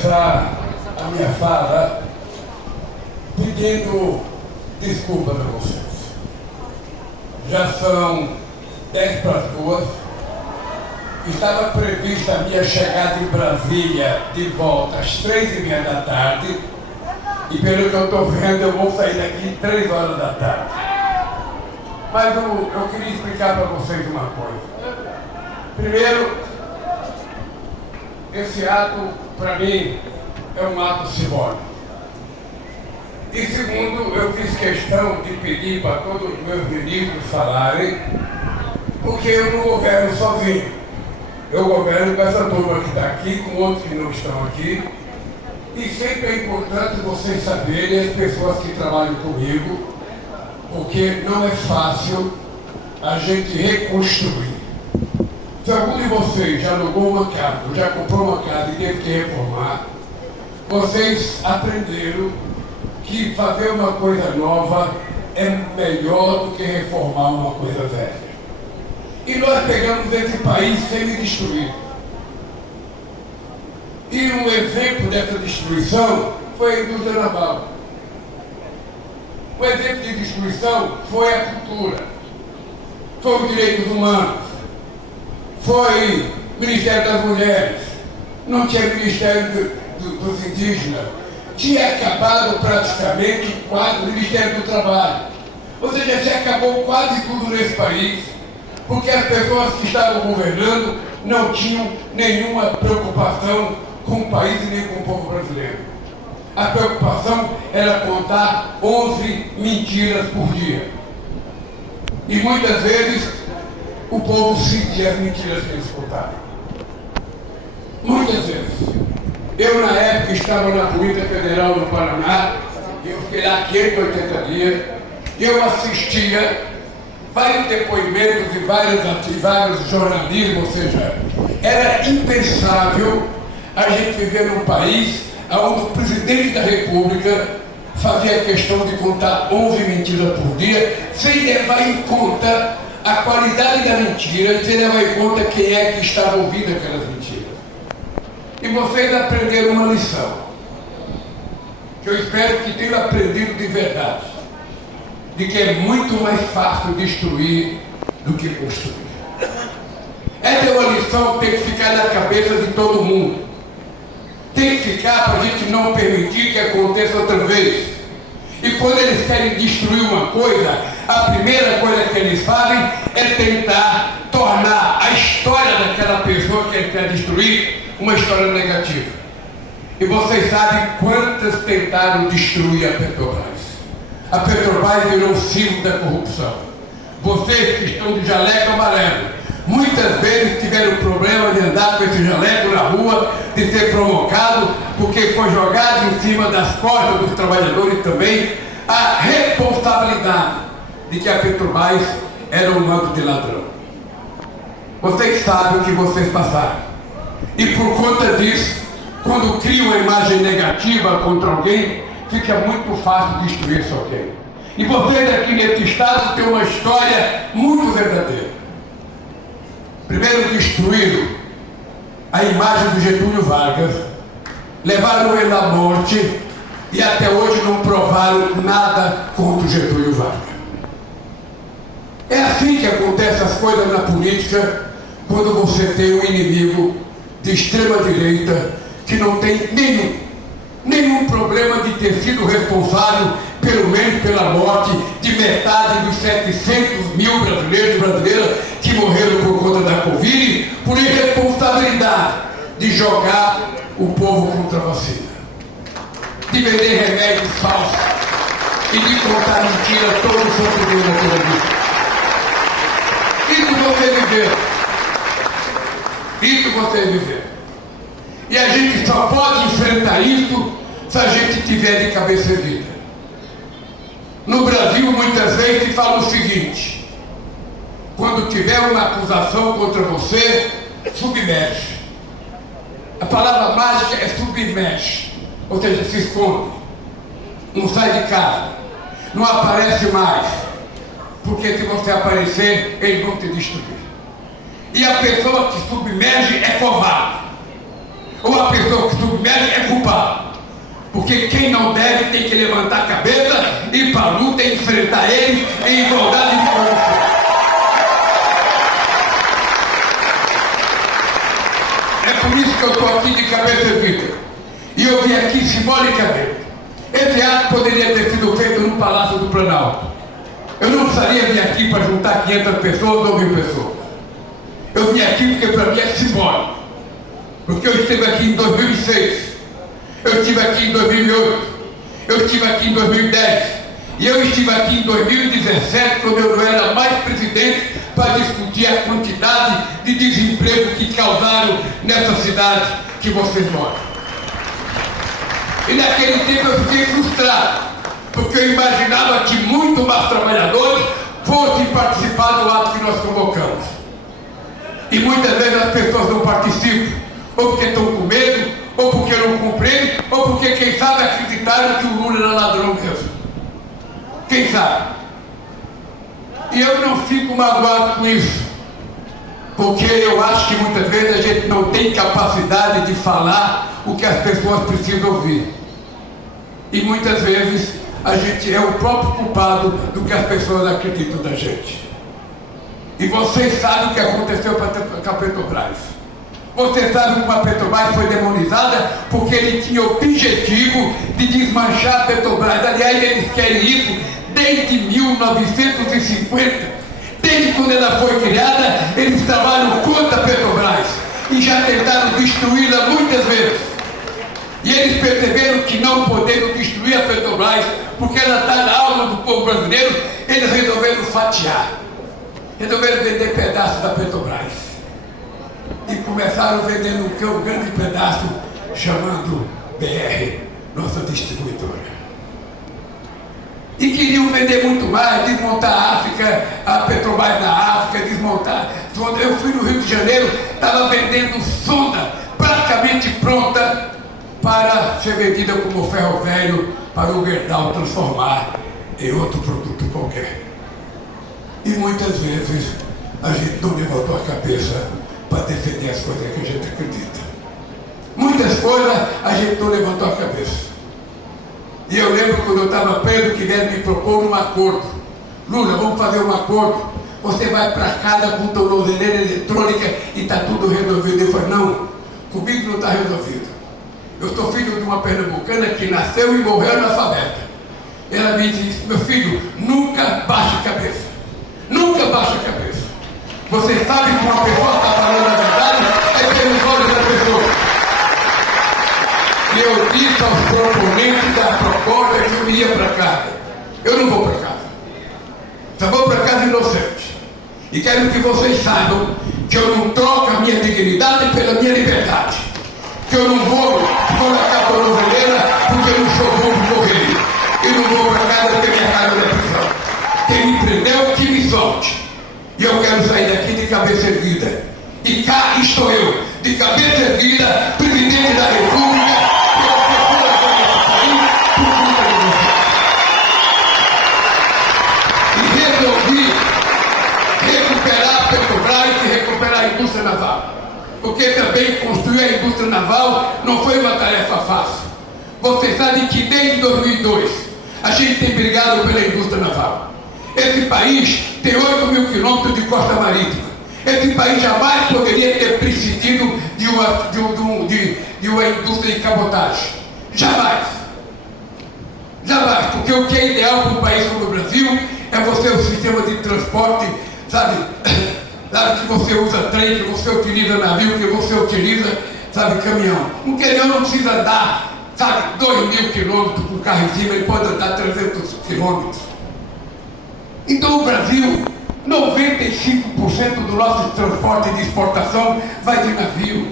começar a minha fala pedindo desculpas a vocês. Já são 10 para as 2. Estava prevista a minha chegada em Brasília de volta às 3h30 da tarde. E pelo que eu estou vendo, eu vou sair daqui 3 horas da tarde. Mas eu queria explicar para vocês uma coisa. Primeiro, esse ato, para mim, é um ato simbólico. E segundo, eu fiz questão de pedir para todos os meus ministros falarem, porque eu não governo sozinho. Eu governo com essa turma que está aqui, com outros que não estão aqui. E sempre é importante vocês saberem, as pessoas que trabalham comigo, porque não é fácil a gente reconstruir. Se algum de vocês já alugou uma casa, ou já comprou uma casa e teve que reformar, vocês aprenderam que fazer uma coisa nova é melhor do que reformar uma coisa velha. E nós pegamos esse país semi-destruído. E um exemplo dessa destruição foi a indústria naval. Um exemplo de destruição foi a cultura, foi os direitos humanos, foi o Ministério das Mulheres, não tinha Ministério dos Indígenas, tinha acabado praticamente quase o Ministério do Trabalho. Ou seja, se acabou quase tudo nesse país, porque as pessoas que estavam governando não tinham nenhuma preocupação com o país e nem com o povo brasileiro. A preocupação era contar 11 mentiras por dia. E muitas vezes o povo seguia as mentiras que eles contavam. Muitas vezes. Eu, na época, estava na Polícia Federal no Paraná, e eu fiquei lá 580 dias, e eu assistia vários depoimentos e vários jornalismos, ou seja, era impensável a gente viver num país onde o presidente da República fazia questão de contar 11 mentiras por dia, sem levar em conta a qualidade da mentira, sem levar em conta quem é que estava ouvindo aquelas mentiras. E vocês aprenderam uma lição, que eu espero que tenham aprendido de verdade, de que é muito mais fácil destruir do que construir. Essa é uma lição que tem que ficar na cabeça de todo mundo. Tem que ficar para a gente não permitir que aconteça outra vez. E quando eles querem destruir uma coisa, a primeira coisa que eles fazem é tentar tornar a história daquela pessoa que ele quer destruir uma história negativa. E vocês sabem quantas tentaram destruir a Petrobras. A Petrobras virou símbolo da corrupção. Vocês que estão de jaleco amarelo, muitas vezes tiveram problema de andar com esse jaleco na rua, de ser provocado, porque foi jogado em cima das costas dos trabalhadores também a responsabilidade de que a Petrobras era um bando de ladrão. Vocês sabem o que vocês passaram. E por conta disso, quando cria uma imagem negativa contra alguém, fica muito fácil destruir esse alguém. E vocês aqui nesse estado têm uma história muito verdadeira. Primeiro destruíram a imagem do Getúlio Vargas, levaram ele à morte e até hoje não provaram nada contra o Getúlio Vargas. É assim que acontecem as coisas na política, quando você tem um inimigo de extrema direita que não tem nenhum problema de ter sido responsável, pelo menos pela morte de metade dos 700 mil brasileiros e brasileiras que morreram por conta da Covid, por irresponsabilidade de jogar o povo contra a vacina, de vender remédios falsos e de contar mentira todo o santo dia na televisão. Isso você viveu. Isso você viveu. E a gente só pode enfrentar isso se a gente tiver de cabeça erguida. No Brasil, muitas vezes se fala o seguinte: quando tiver uma acusação contra você, submerge. A palavra mágica é submerge, ou seja, se esconde, não sai de casa, não aparece mais, porque se você aparecer, eles vão te destruir. E a pessoa que submerge é covarde. ou a pessoa que submete é culpado. Porque quem não deve tem que levantar a cabeça e ir para a luta e enfrentar eles em igualdade de condições. É por isso que eu estou aqui de cabeça erguida. E eu vim aqui simbolicamente. Esse ato poderia ter sido feito no Palácio do Planalto. Eu não precisaria vir aqui para juntar 500 pessoas ou 1000 pessoas. Eu vim aqui porque para mim é simbólico. Porque eu estive aqui em 2006. Eu estive aqui em 2008, eu estive aqui em 2010 e eu estive aqui em 2017, quando eu não era mais presidente, para discutir a quantidade de desemprego que causaram nessa cidade que vocês moram. E naquele tempo eu fiquei frustrado, porque eu imaginava que muito mais trabalhadores fossem participar do ato que nós convocamos. E muitas vezes as pessoas não participam, ou porque estão com medo, ou porque não cumpriram, ou porque, quem sabe, acreditaram que o Lula era ladrão mesmo. Quem sabe? E eu não fico magoado com isso, porque eu acho que muitas vezes a gente não tem capacidade de falar o que as pessoas precisam ouvir. E muitas vezes a gente é o próprio culpado do que as pessoas acreditam da gente. E vocês sabem o que aconteceu com a Petrobras. Você sabe como a Petrobras foi demonizada? Porque ele tinha o objetivo de desmanchar a Petrobras. Aliás, eles querem isso desde 1950. Desde quando ela foi criada, eles trabalham contra a Petrobras. E já tentaram destruí-la muitas vezes. E eles perceberam que não poderiam destruir a Petrobras, porque ela está na alma do povo brasileiro. Eles resolveram fatiar. Resolveram vender pedaços da Petrobras. E começaram vendendo um grande pedaço, chamando BR, nossa distribuidora. E queriam vender muito mais, desmontar a África, a Petrobras na África, desmontar. Quando eu fui no Rio de Janeiro, estava vendendo sonda praticamente pronta para ser vendida como ferro velho, para o Gerdau transformar em outro produto qualquer. E muitas vezes a gente não levantou a cabeça para defender as coisas que a gente acredita. Muitas coisas a gente não levantou a cabeça. E eu lembro quando eu estava preso que vieram me propor um acordo. Lula, vamos fazer um acordo. Você vai para casa com tornozeleira eletrônica e está tudo resolvido. Eu falei, não, comigo não está resolvido. Eu sou filho de uma pernambucana que nasceu e morreu analfabeta. Ela me disse, meu filho, nunca baixe a cabeça. Nunca baixe a cabeça. Você sabe que uma pessoa está falando a verdade é pelos olhos da pessoa. E eu disse aos proponentes da proposta que eu iria para casa. Eu não vou para casa. Só vou para casa inocente. E quero que vocês saibam que eu não troco a minha dignidade pela minha liberdade. Que eu não vou colocar a tornozeleira porque eu não sou bom de correr. Eu não vou para casa porque minha casa não é prisão. Quem me prendeu, que me solte. E eu quero sair daqui de cabeça erguida. E cá estou eu, de cabeça erguida, presidente da República, pela terceira vez nesse país, por conta de vocês. E resolvi recuperar a Petrobras e recuperar a indústria naval. Porque também construir a indústria naval não foi uma tarefa fácil. Vocês sabem que desde 2002 a gente tem brigado pela indústria naval. Esse país tem 8.000 quilômetros de costa marítima. Esse país jamais poderia ter prescindido de uma indústria de cabotagem. Jamais. Jamais. Porque o que é ideal para um país como o Brasil é você o sistema de transporte, sabe, que você usa trem, que você utiliza navio, que você utiliza, sabe, caminhão. Um caminhão não precisa andar, sabe, 2.000 quilômetros com o carro em cima, ele pode andar 300 quilômetros. Então o Brasil, 95% do nosso transporte de exportação vai de navio.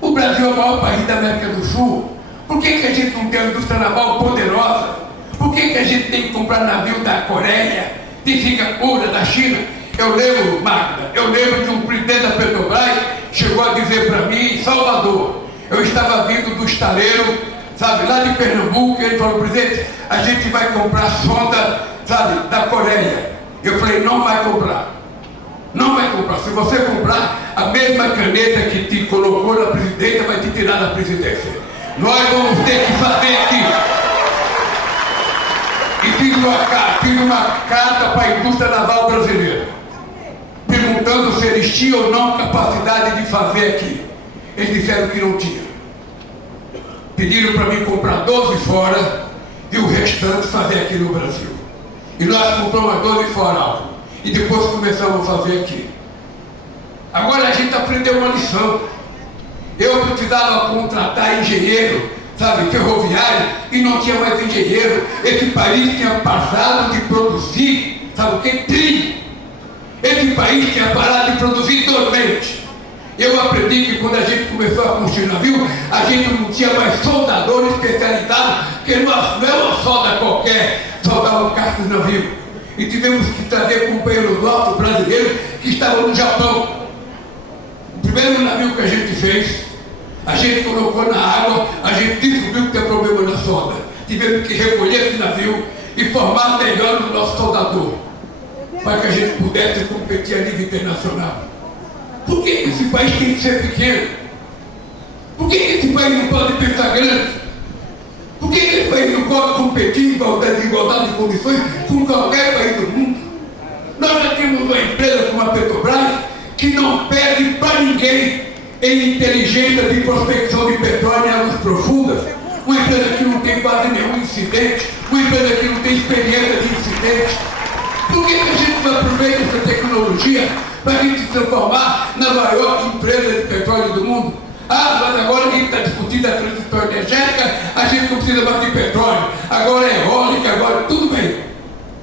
O Brasil é o maior país da América do Sul. Por que a gente não tem uma indústria naval poderosa? Por que a gente tem que comprar navio da Coreia, de Singapura, da China? Eu lembro, Magda, que um presidente da Petrobras chegou a dizer para mim em Salvador. Eu estava vindo do estaleiro, sabe, lá de Pernambuco, e ele falou, presidente, a gente vai comprar sonda, sabe, da Coreia. Eu falei, não vai comprar. Não vai comprar. Se você comprar, a mesma caneta que te colocou na presidência vai te tirar da presidência. Nós vamos ter que fazer aqui. E fiz uma carta para a indústria naval brasileira, perguntando se eles tinham ou não capacidade de fazer aqui. Eles disseram que não tinha. Pediram para mim comprar 12 fora e o restante fazer aqui no Brasil. E nós compramos 12 fora e depois começamos a fazer aqui. Agora a gente aprendeu uma lição. Eu precisava contratar engenheiro, sabe, ferroviário, e não tinha mais engenheiro. Esse país tinha passado de produzir, sabe o que? Trilho. Esse país tinha parado de produzir dormente. Eu aprendi que quando a gente começou a construir navio, a gente não tinha mais soldador especializado, porque não é uma solda qualquer soldar um casco de navio. E tivemos que trazer companheiros nossos brasileiros que estavam no Japão. O primeiro navio que a gente fez, a gente colocou na água, a gente descobriu que tem problema na solda. Tivemos que recolher esse navio e formar melhor o nosso soldador, para que a gente pudesse competir a nível internacional. Por que esse país tem que ser pequeno? Por que esse país não pode pensar grande? Por que esse país não pode competir em igualdade de condições com qualquer país do mundo? Nós já temos uma empresa como a Petrobras que não perde para ninguém em inteligência de prospecção de petróleo em águas profundas. Uma empresa que não tem quase nenhum incidente, uma empresa que não tem experiência de incidente. Por que a gente não aproveita essa tecnologia para a gente se transformar na maior empresa de petróleo do mundo? Ah, mas agora a gente está discutindo a transição energética, a gente não precisa mais de petróleo, agora é eólica, agora tudo bem.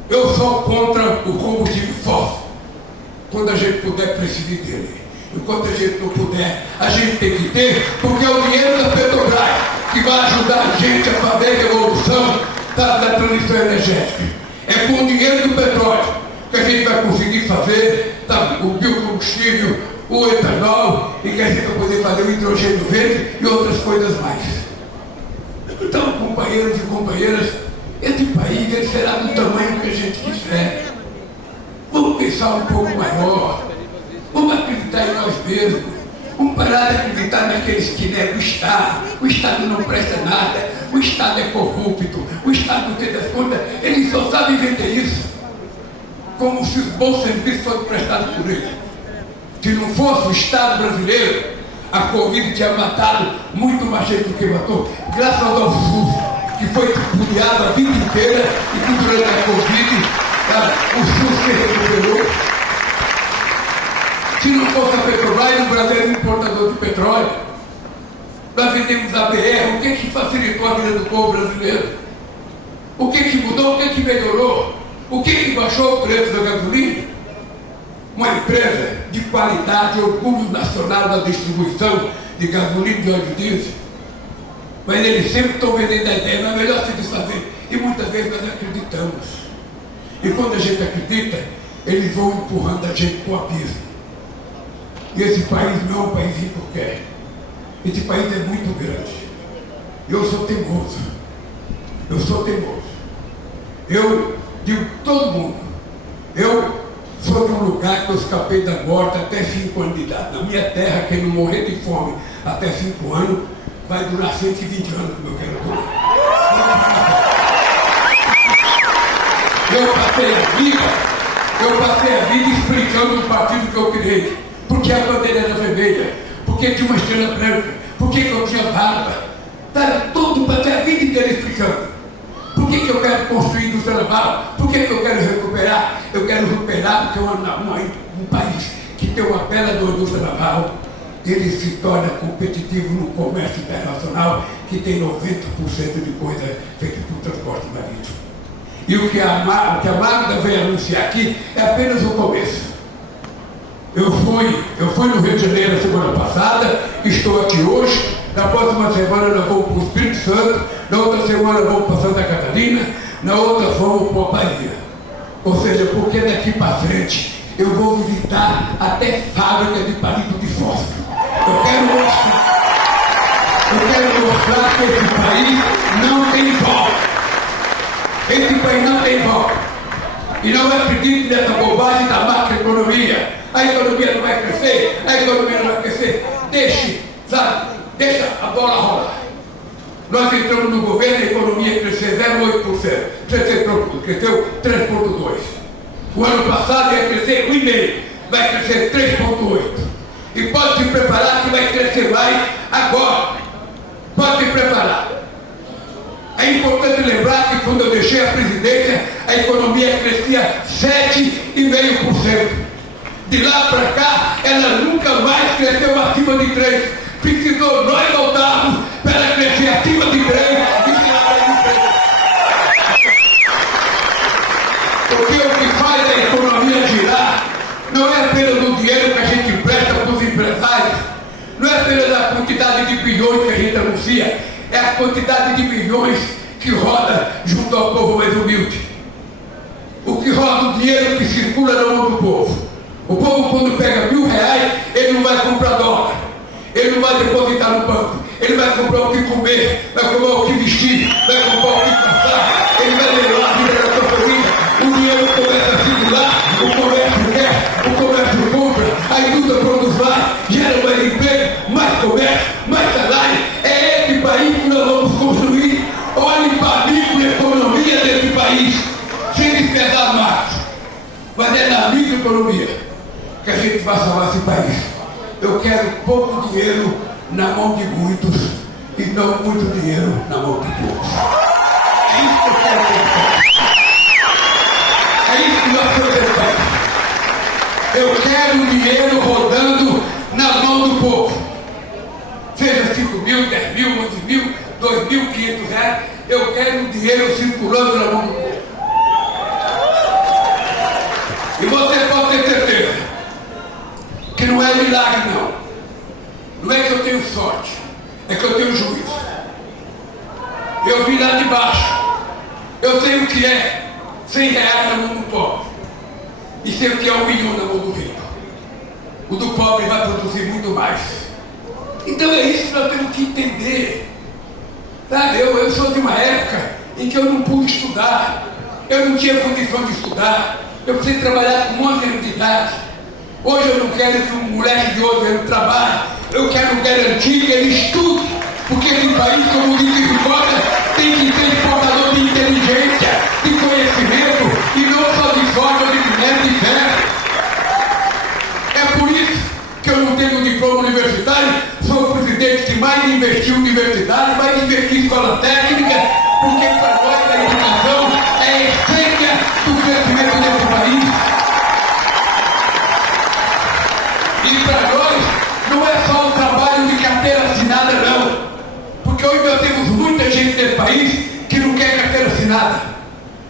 Eu sou contra o combustível fóssil, quando a gente puder prescindir dele. Enquanto a gente não puder, a gente tem que ter, porque é o dinheiro da Petrobras que vai ajudar a gente a fazer a revolução da transição energética. É com o dinheiro do petróleo que a gente vai conseguir fazer o biocombustível, o etanol, e que a gente vai poder fazer o hidrogênio verde e outras coisas mais. Então, companheiros e companheiras, esse país ele será do tamanho que a gente quiser. Vamos pensar um pouco maior. Vamos acreditar em nós mesmos. Vamos parar de acreditar naqueles que negam o Estado. O Estado não presta nada. O Estado é corrupto. O Estado não tem das contas. Eles só sabem vender isso. Como se os bons serviços fossem prestados por eles. Se não fosse o Estado brasileiro, a Covid tinha matado muito mais gente do que matou. Graças ao SUS, que foi tripudiado a vida inteira e que durante a Covid, o SUS se recuperou. Se não fosse a Petrobras, o Brasil era um importador de petróleo. Nós vendemos a BR, o que facilitou a vida do povo brasileiro? O que mudou, o que melhorou? O que baixou o preço da gasolina? Uma empresa de qualidade, orgulho nacional da distribuição de gasolina e de óleo diesel. Mas eles sempre estão vendendo a ideia, não é melhor se desfazer. E muitas vezes nós acreditamos. E quando a gente acredita, eles vão empurrando a gente para o abismo. E esse país não é um país qualquer. Esse país é muito grande. Eu sou teimoso. Eu sou teimoso. Eu digo todo mundo. Eu sou de um lugar que eu escapei da morte até 5 anos de idade. Na minha terra, quem não morrer de fome até 5 anos, vai durar 120 anos, meu querido. Eu passei a vida explicando o partido que eu criei. Por que a bandeira era vermelha? Por que tinha uma estrela branca? Por que eu tinha barba? Estava tudo, passei a vida inteira explicando. Por que eu quero construir indústria naval? Por que eu quero recuperar? Eu quero recuperar porque um país que tem uma bela indústria naval, ele se torna competitivo no comércio internacional, que tem 90% de coisa feita por transporte marítimo. E o que a Magda vem anunciar aqui é apenas o começo. Eu fui no Rio de Janeiro na semana passada, estou aqui hoje, na próxima semana nós vamos para o Espírito Santo, na outra semana vamos para Santa Catarina, na outra vamos para a Bahia. Ou seja, porque daqui para frente eu vou visitar até fábrica de palito de fósforo. Eu quero mostrar que esse país não tem volta. Esse país não tem volta. E não acredite nessa bobagem da macroeconomia. a economia não vai crescer, a economia não vai crescer. Deixa a bola rolar. Nós entramos no governo, a economia cresceu 0,8%. Cresceu 3,2%. O ano passado ia crescer 1,5%, vai crescer 3,8%. E pode se preparar que vai crescer mais agora. Pode se preparar. É importante lembrar que quando eu deixei a presidência, a economia crescia 7,5%. De lá para cá, ela nunca mais cresceu acima de 3%. Precisou nós voltarmos para ela crescer acima de 3% e de lá para 3%. Porque o que faz a economia girar não é apenas o dinheiro que a gente empresta para os empresários, não é apenas a quantidade de bilhões que a gente anuncia, é a quantidade de bilhões que roda junto ao povo mais humilde. O que roda, o dinheiro que circula na mão do povo. O povo, quando pega R$1.000, ele não vai comprar dólar, ele não vai depositar no banco, ele vai comprar o que comer, vai comprar o que vestir, vai comprar o que passar, ele vai levar a vida da sua família. O dinheiro começa a circular, o comércio quer, o comércio compra, a indústria produz mais, gera mais emprego, mais comércio, mais salário. É esse país que nós vamos construir. Olhe para a microeconomia desse país, sem desprezar mais. Mas é na microeconomia que a gente vai salvar esse país. Eu quero pouco dinheiro na mão de muitos e não muito dinheiro na mão de poucos. É isso que eu quero ter. É isso que nós queremos ter. Eu quero dinheiro rodando na mão do povo. Seja 5 mil, 10 mil, 11 mil, 2.500 reais. Eu quero dinheiro circulando na mão do povo. E você pode ter certeza que não é milagre, não. Não é que eu tenho sorte, é que eu tenho juízo. Eu vim lá de baixo. Eu sei o que é R$100 na mão do pobre. E sei o que é 1 milhão na mão do rico. O do pobre vai produzir muito mais. Então é isso que nós temos que entender. Sabe, eu sou de uma época em que eu não pude estudar. Eu não tinha condição de estudar. Eu precisei trabalhar com 11 anos de idade. Hoje eu não quero que um moleque de 11 anos trabalhe. Eu quero garantir que ele estude. Porque esse país, como diz Vitória, tem que ser exportador de inteligência, de conhecimento, e não só de forma de minério de ferro. É por isso que eu não tenho diploma universitário. Sou o presidente que mais investiu em universidade, mais investiu em escola técnica, porque para nós a educação é a essência do crescimento desse país. E para nós não é só o trabalho de carteira assinada, não. Porque hoje nós temos muita gente nesse país que não quer carteira assinada.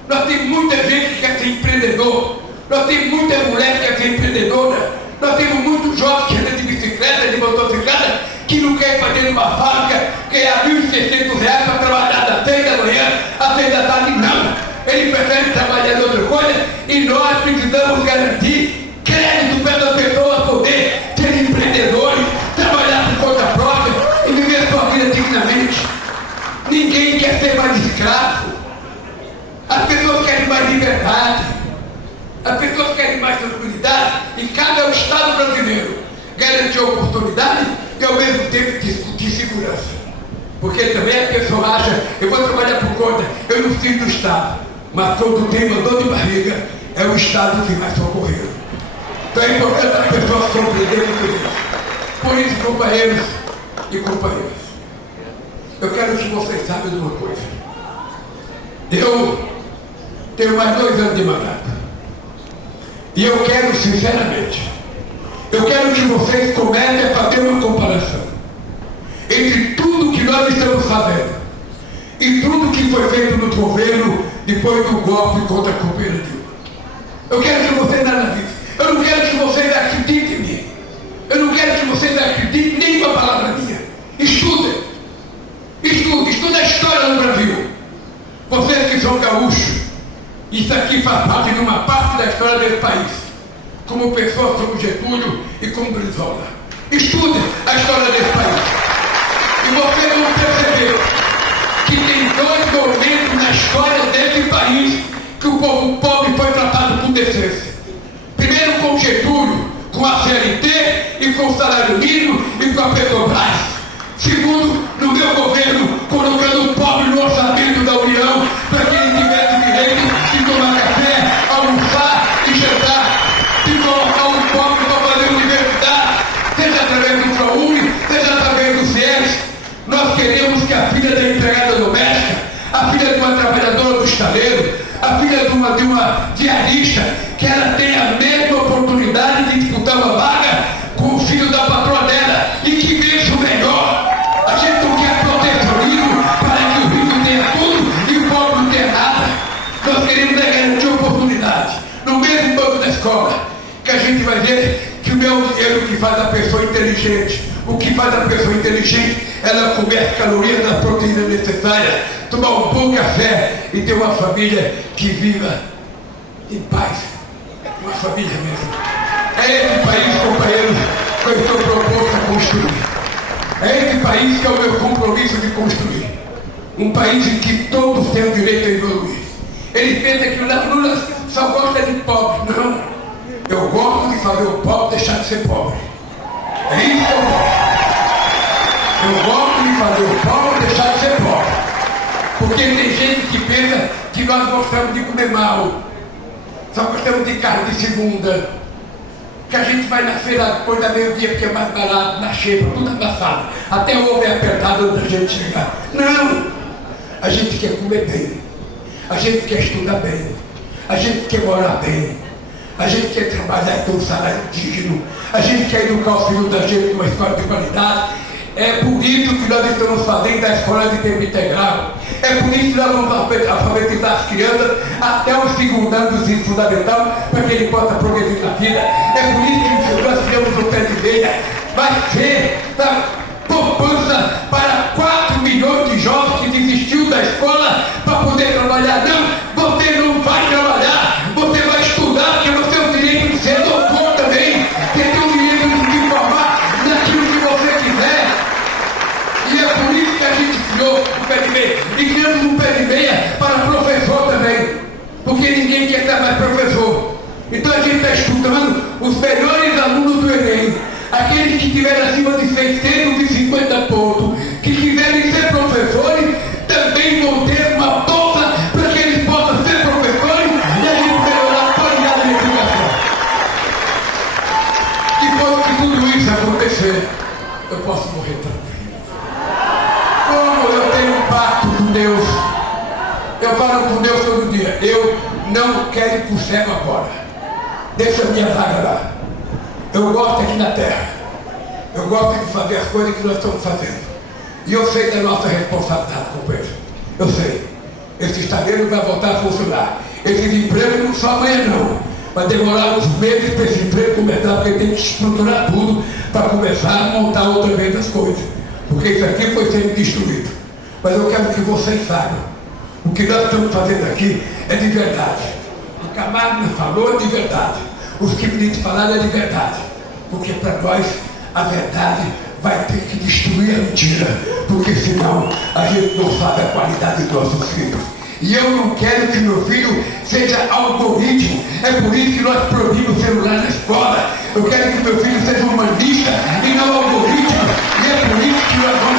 Nós temos muita gente que quer ser empreendedor. Nós temos muita mulher que quer ser empreendedora. Nós temos muitos jovens que andam de bicicleta, de motocicleta, que não querem fazer numa fábrica, ganhar R$1.600 para trabalhar das 6 da manhã às 6 da tarde. Não. Ele prefere trabalhar em outra coisa, e nós precisamos garantir crédito para essas pessoas poder ser empreendedores, trabalhar por conta própria e viver sua vida dignamente. Ninguém quer ser mais escravo. As pessoas querem mais liberdade. As pessoas querem mais tranquilidade, e cabe ao Estado brasileiro garantir oportunidade e ao mesmo tempo discutir segurança. Porque também a pessoa acha, eu vou trabalhar por conta, eu não preciso do Estado. Mas quando tem uma dor de barriga, é o Estado que vai socorrer. Então é importante as pessoas compreenderem tudo isso. Por isso, companheiros e companheiras, eu quero que vocês saibam de uma coisa. Eu tenho mais 2 anos de mandato. E eu quero, sinceramente, eu quero que vocês comecem a fazer uma comparação entre tudo que nós estamos fazendo e tudo que foi feito no governo depois do golpe contra a cooperativa. Eu quero que vocês analisem. Eu não quero que vocês acreditem em mim. Eu não quero que vocês acreditem nem uma palavra minha. Estudem. Estudem a história do Brasil. Vocês que são gaúchos, isso aqui faz parte de uma parte da história desse país, como pessoas como Getúlio e como Brizola. Estudem a história desse país. E vocês vão perceber que tem 2 momentos na história desse país que o povo pobre foi tratado com decência. Primeiro com Getúlio, com com o salário mínimo e com a Petrobras. Segundo, no meu governo, colocando o pobre no orçamento da União para que ele tivesse direito de tomar café, almoçar e jantar, de colocar o pobre para fazer universidade, seja através do ProUni, seja através do CIES. Nós queremos que a filha da empregada doméstica, a filha de uma trabalhadora do estaleiro, a filha de uma diarista, que ela tenha a mesma oportunidade de disputar uma vaga com o filho da patroa dela e que veja o melhor. A gente não quer protecionismo para que o rico tenha tudo e o pobre não tenha nada. Nós queremos garantir oportunidade no mesmo banco da escola, que a gente vai ver que o meu dinheiro que faz a pessoa inteligente. O que faz a pessoa inteligente é ela comer as calorias da proteína necessária, tomar um bom café e ter uma família que viva em paz. Uma família mesmo. É esse país, companheiros, que eu estou proposto a construir. É esse país que é o meu compromisso de construir. Um país em que todos têm o direito a evoluir. Eles pensam que o Lula só gosta de pobre. Não. Eu gosto de fazer o pobre deixar de ser pobre. É isso que eu gosto. Eu gosto de fazer o pobre deixar de ser pobre. Porque tem gente que pensa que nós gostamos de comer mal. Só gostamos de carne de segunda. Que a gente vai na feira depois da meio-dia porque é mais barato, na xepa, tudo amassado. Até o ovo é apertado antes da gente chegar. Não! A gente quer comer bem. A gente quer estudar bem. A gente quer morar bem. A gente quer trabalhar e ter um salário digno. A gente quer educar o filho da gente numa escola de qualidade. É por isso que nós estamos fazendo a escola de tempo integral. É por isso que nós vamos alfabetizar as crianças até o segundo ano do ensino fundamental, para que ele possa progredir na vida. É por isso que nós criamos o pé de meia. Vai ser da poupança para 4 milhões de jovens que desistiu da escola para poder trabalhar. Não, você não vai trabalhar, você vai estudar, porque você tem o direito de ser doutor também. Você tem o direito de se formar naquilo que você quiser. E é por isso que a gente criou o pé de meia. E criamos um pé de meia para professor também. Porque ninguém quer ser mais professor. Então a gente está estudando os melhores alunos do Enem. Aqueles que tiveram acima de 650 pontos, que quiserem ser professores, também vão ter uma bolsa para que eles possam ser professores e a gente melhorar a qualidade da educação. Depois que tudo isso acontecer, eu posso morrer tranquilo. Como eu tenho um pacto com Deus, eu falo com Deus todo dia, eu não quero ir para o céu agora. Deixa a minha vaga lá. Eu gosto aqui na terra. Eu gosto de fazer as coisas que nós estamos fazendo. E eu sei da nossa responsabilidade, companheiro. Eu sei. Esse estaleiro vai voltar a funcionar. Esses empregos não só amanhã não. Vai demorar uns meses para esse emprego começar, porque tem que estruturar tudo para começar a montar outra vez as coisas. Porque isso aqui foi sendo destruído. Mas eu quero que vocês saibam. O que nós estamos fazendo aqui é de verdade. O que a Magna falou é de verdade. Os que Benito falaram é de verdade. Porque para nós a verdade vai ter que destruir a mentira. Porque senão a gente não sabe a qualidade dos nossos filhos. E eu não quero que meu filho seja algoritmo. É por isso que nós proibimos o celular na escola. Eu quero que meu filho seja humanista e não algoritmo. E é por isso que nós vamos